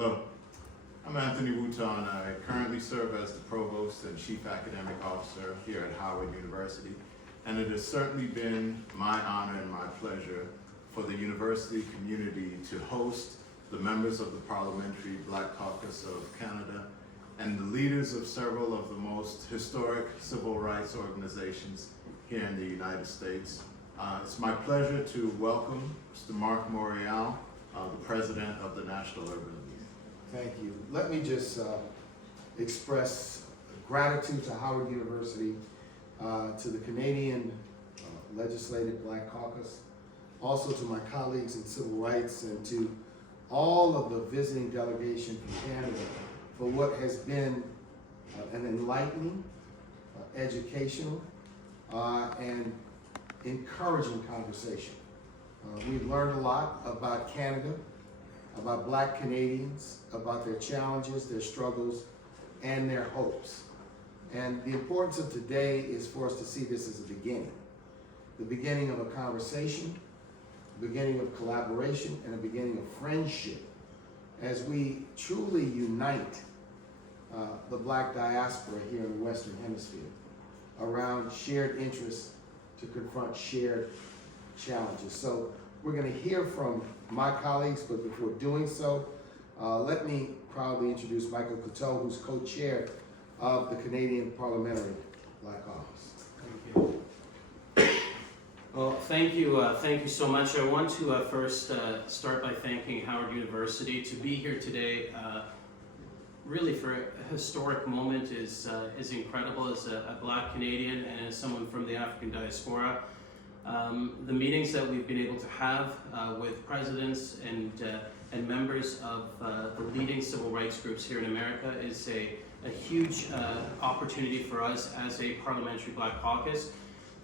Hello, I'm Anthony Wooton. I currently serve as the Provost and Chief Academic Officer here at Howard University, and it has certainly been my honor and my pleasure for the university community to host the members of the Parliamentary Black Caucus of Canada and the leaders of several of the most historic civil rights organizations here in the United States. It's my pleasure to welcome Mr. Mark Morial, the President of the National Urban League. Thank you. Let me just express gratitude to Howard University, to the Canadian Legislative Black Caucus, also to my colleagues in civil rights, and to all of the visiting delegation from Canada for what has been an enlightening, educational, and encouraging conversation. We've learned a lot about Canada, about Black Canadians, about their challenges, their struggles, and their hopes. And the importance of today is for us to see this as a beginning. The beginning of a conversation, the beginning of collaboration, and a beginning of friendship as we truly unite the Black diaspora here in the Western Hemisphere around shared interests to confront shared challenges. So we're going to hear from my colleagues, but before doing so, let me proudly introduce Michael Coteau, who's co-chair of the Canadian Parliamentary Black Caucus. Thank you. Well, thank you so much. I want to first start by thanking Howard University. To be here today, really for a historic moment is incredible as a Black Canadian and as someone from the African diaspora. The meetings that we've been able to have with presidents and members of the leading civil rights groups here in America is a huge opportunity for us as a Parliamentary Black Caucus.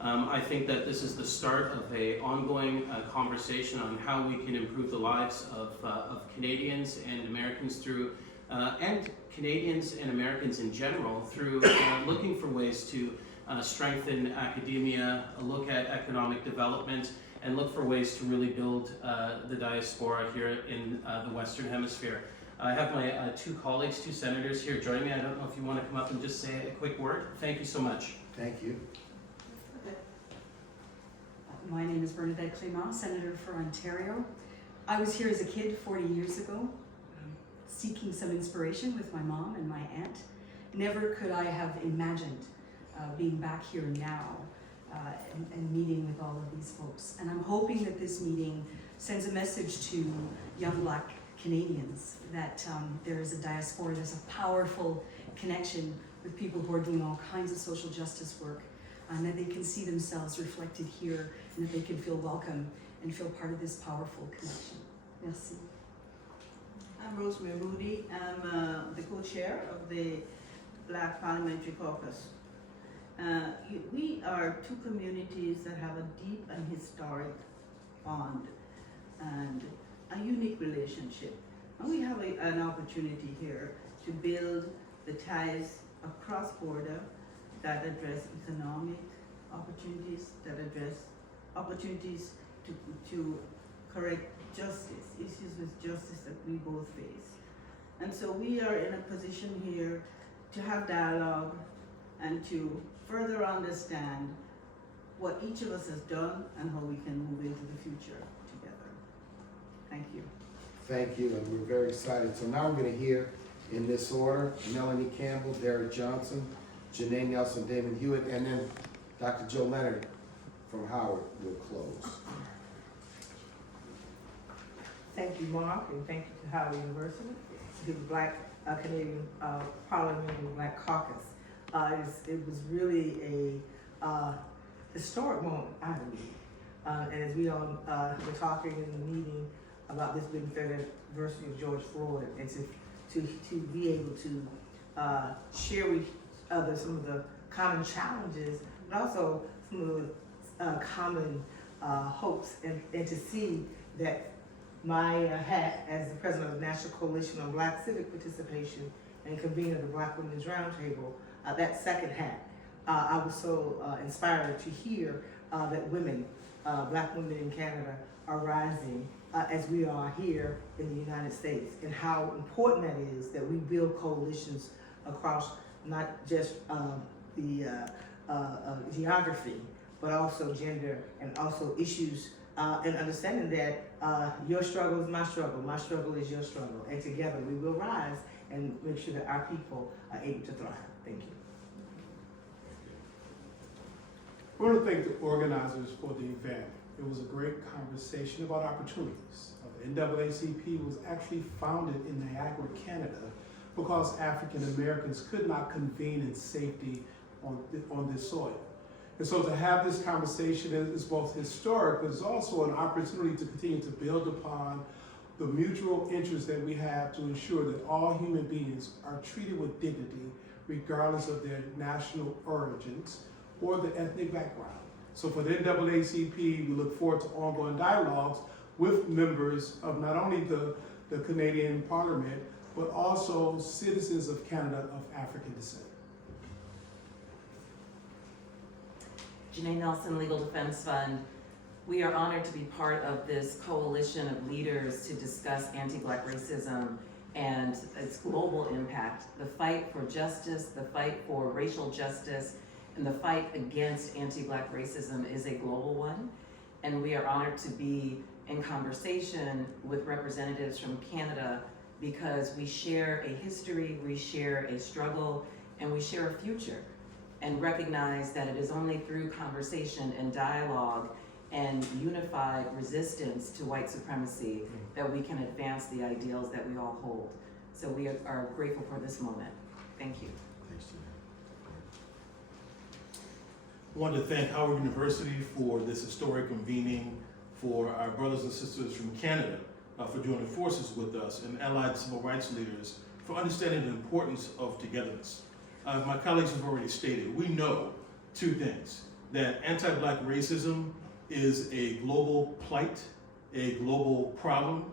I think that this is the start of an ongoing conversation on how we can improve the lives of Canadians and Americans through, and Canadians and Americans in general, through looking for ways to strengthen academia, look at economic development, and look for ways to really build the diaspora here in the Western Hemisphere. I have my two colleagues, two senators here joining me. I don't know if you want to come up and just say a quick word. Thank you so much. Thank you. My name is Bernadette Clément, Senator for Ontario. I was here as a kid 40 years ago, seeking some inspiration with my mom and my aunt. Never could I have imagined being back here now and meeting with all of these folks. And I'm hoping that this meeting sends a message to young Black Canadians that there is a diaspora, there's a powerful connection with people who are doing all kinds of social justice work, and that they can see themselves reflected here, and that they can feel welcome and feel part of this powerful connection. Merci. I'm Rosemary Moody. I'm the co-chair of the Black Parliamentary Caucus. We are two communities that have a deep and historic bond and a unique relationship. And we have an opportunity here to build the ties across border that address economic opportunities, that address opportunities to correct justice, issues with justice that we both face. And so we are in a position here to have dialogue and to further understand what each of us has done and how we can move into the future together. Thank you. Thank you, and we're very excited. So now we're going to hear in this order: Melanie Campbell, Derek Johnson, Janae Nelson, Damon Hewitt, and then Dr. Joe Leonard from Howard will close. Thank you, Mark, and thank you to Howard University, the Black Canadian Parliamentary Black Caucus. It was really a historic moment, I believe. And as we all were talking in the meeting about this being the 30th anniversary of George Floyd, and to be able to share with others some of the common challenges, but also some of the common hopes, and to see that my hat as the president of the National Coalition on Black Civic Participation and convener of the Black Women's Roundtable, that second hat, I was so inspired to hear that women Black women in Canada are rising as we are here in the United States, and how important that is that we build coalitions across not just the geography, but also gender and also issues, and understanding that your struggle is my struggle is your struggle, and together we will rise and make sure that our people are able to thrive. Thank you. I want to thank the organizers for the event. It was a great conversation about opportunities. The NAACP was actually founded in Niagara, Canada, because African Americans could not convene in safety on this soil. And so to have this conversation is both historic, but it's also an opportunity to continue to build upon the mutual interest that we have to ensure that all human beings are treated with dignity, regardless of their national origins or the ethnic background. So for the NAACP, we look forward to ongoing dialogues with members of not only the Canadian Parliament, but also citizens of Canada of African descent. Janae Nelson, Legal Defense Fund. We are honored to be part of this coalition of leaders to discuss anti-Black racism and its global impact. The fight for justice, the fight for racial justice, and the fight against anti-Black racism is a global one. And we are honored to be in conversation with representatives from Canada because we share a history, we share a struggle, and we share a future. And recognize that it is only through conversation and dialogue and unified resistance to white supremacy that we can advance the ideals that we all hold. So we are grateful for this moment. Thank you. Thanks, Janae. I want to thank Howard University for this historic convening, for our brothers and sisters from Canada for joining forces with us, and allied civil rights leaders for understanding the importance of togetherness. My colleagues have already stated, we know two things: that anti-Black racism is a global plight, a global problem,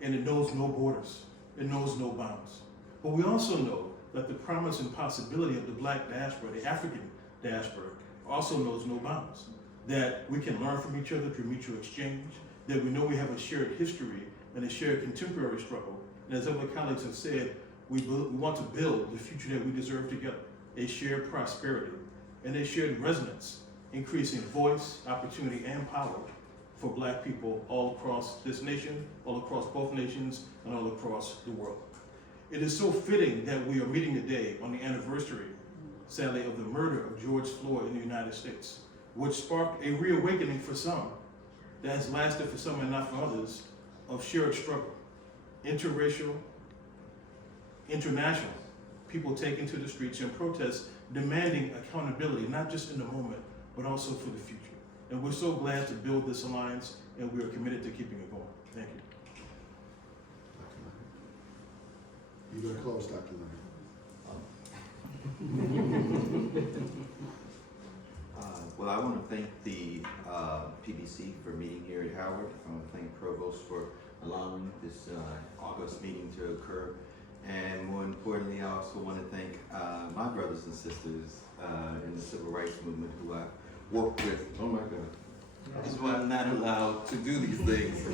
and it knows no borders, it knows no bounds. But we also know that the promise and possibility of the Black diaspora, the African diaspora, also knows no bounds. That we can learn from each other through mutual exchange, that we know we have a shared history and a shared contemporary struggle. And as other colleagues have said, we want to build the future that we deserve together, a shared prosperity and a shared resonance, increasing voice, opportunity, and power for Black people all across this nation, all across both nations, and all across the world. It is so fitting that we are meeting today on the anniversary, sadly, of the murder of George Floyd in the United States, which sparked a reawakening for some, that has lasted for some and not for others, of shared struggle, interracial, international, people taking to the streets in protest, demanding accountability, not just in the moment, but also for the future. And we're so glad to build this alliance, and we are committed to keeping it going. Thank you. You're going to close, Dr. Leonard. Well, I want to thank the PBC for meeting here at Howard. I want to thank Provost for allowing this August meeting to occur. And more importantly, I also want to thank my brothers and sisters in the civil rights movement who I've worked with. Oh my God. This is why I'm not allowed to do these things.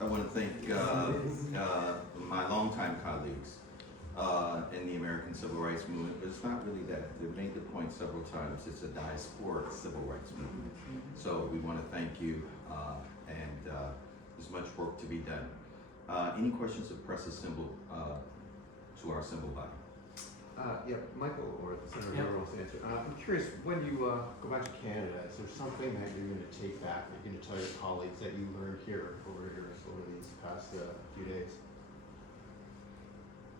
I want to thank my longtime colleagues in the American Civil Rights Movement, but it's not really that. They've made the point several times, it's a diasporic civil rights movement. So we want to thank you, and there's much work to be done. Any questions of press assembled to our assembled body? Yeah, Michael or Senator Negro wants to answer. I'm curious, when you go back to Canada, is there something that you're going to take back, that you're going to tell your colleagues that you learned here over these past few days?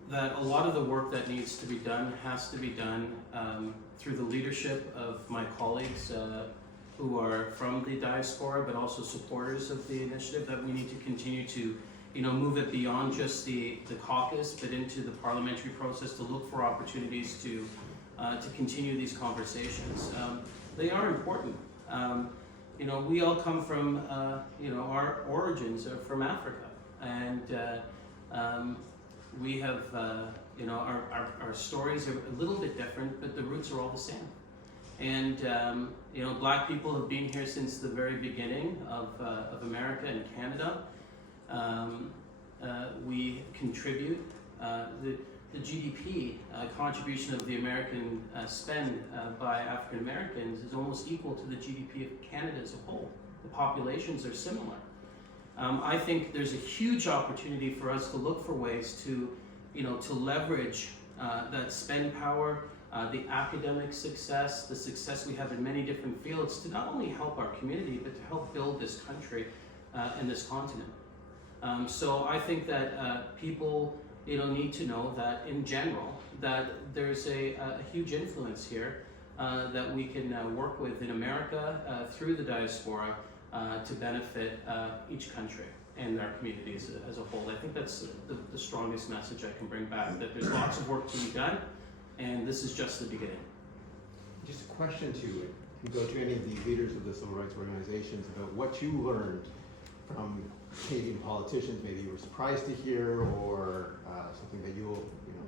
That a lot of the work that needs to be done has to be done through the leadership of my colleagues who are from the diaspora, but also supporters of the initiative, that we need to continue to move it beyond just the caucus, but into the parliamentary process to look for opportunities to continue these conversations. They are important. We all come from, our origins are from Africa, and we have, our stories are a little bit different, but the roots are all the same. And you know, Black people have been here since the very beginning of America and Canada. We contribute the GDP contribution of the American spend by African Americans is almost equal to the GDP of Canada as a whole. The populations are similar. I think there's a huge opportunity for us to look for ways to, you know, to leverage that spend power, the academic success, the success we have in many different fields to not only help our community, but to help build this country and this continent. So I think that people, you know, need to know that in general, that there's a huge influence here that we can work with in America through the diaspora to benefit each country and our communities as a whole. I think that's the strongest message I can bring back, that there's lots of work to be done, and this is just the beginning. Just a question to you. If you go to any of the leaders of the civil rights organizations about what you learned from Canadian politicians, maybe you were surprised to hear, or something that you'll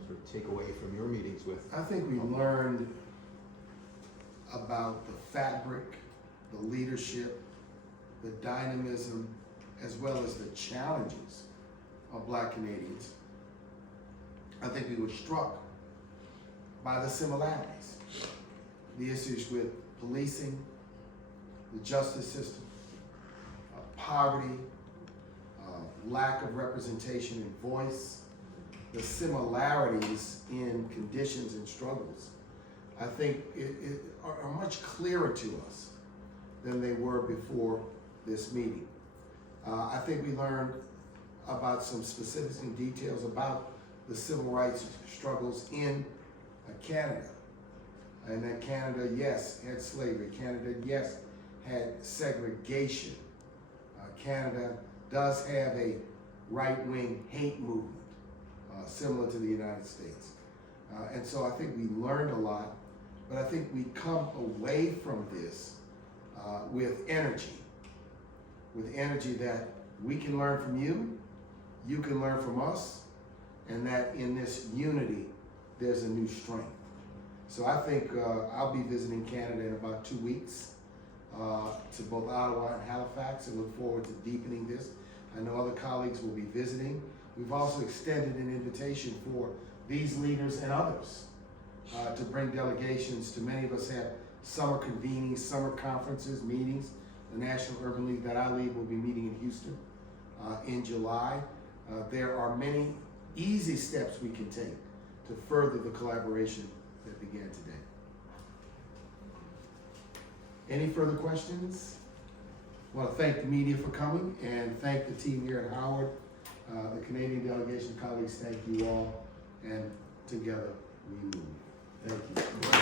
sort of take away from your meetings with. I think we learned about the fabric, the leadership, the dynamism, as well as the challenges of Black Canadians. I think we were struck by the similarities, the issues with policing, the justice system, poverty, lack of representation and voice, the similarities in conditions and struggles, I think are much clearer to us than they were before this meeting. I think we learned about some specifics and details about the civil rights struggles in Canada. And that Canada, yes, had slavery. Canada, yes, had segregation. Canada does have a right-wing hate movement, similar to the United States. And so I think we learned a lot, but I think we come away from this with energy that we can learn from you, you can learn from us, and that in this unity, there's a new strength. So I think I'll be visiting Canada in about 2 weeks to both Ottawa and Halifax, and look forward to deepening this. I know other colleagues will be visiting. We've also extended an invitation for these leaders and others to bring delegations to. Many of us have summer convenings, summer conferences, meetings. The National Urban League that I lead will be meeting in Houston in July. There are many easy steps we can take to further the collaboration that began today. Any further questions? I want to thank the media for coming and thank the team here at Howard, the Canadian delegation colleagues, thank you all, and together we move. Thank you.